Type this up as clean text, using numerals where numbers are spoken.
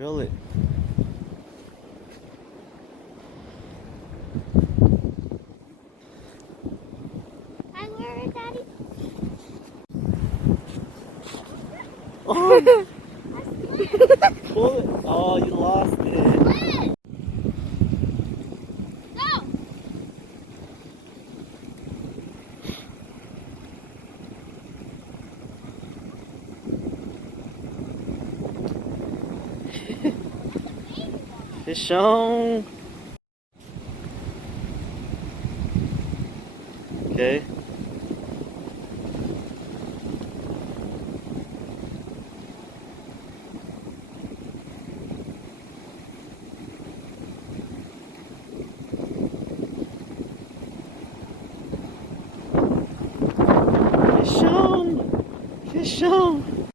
Really? Hi, where is Daddy? Oh, pull it. Oh, you lost it. Where? Go! Fish on. Okay.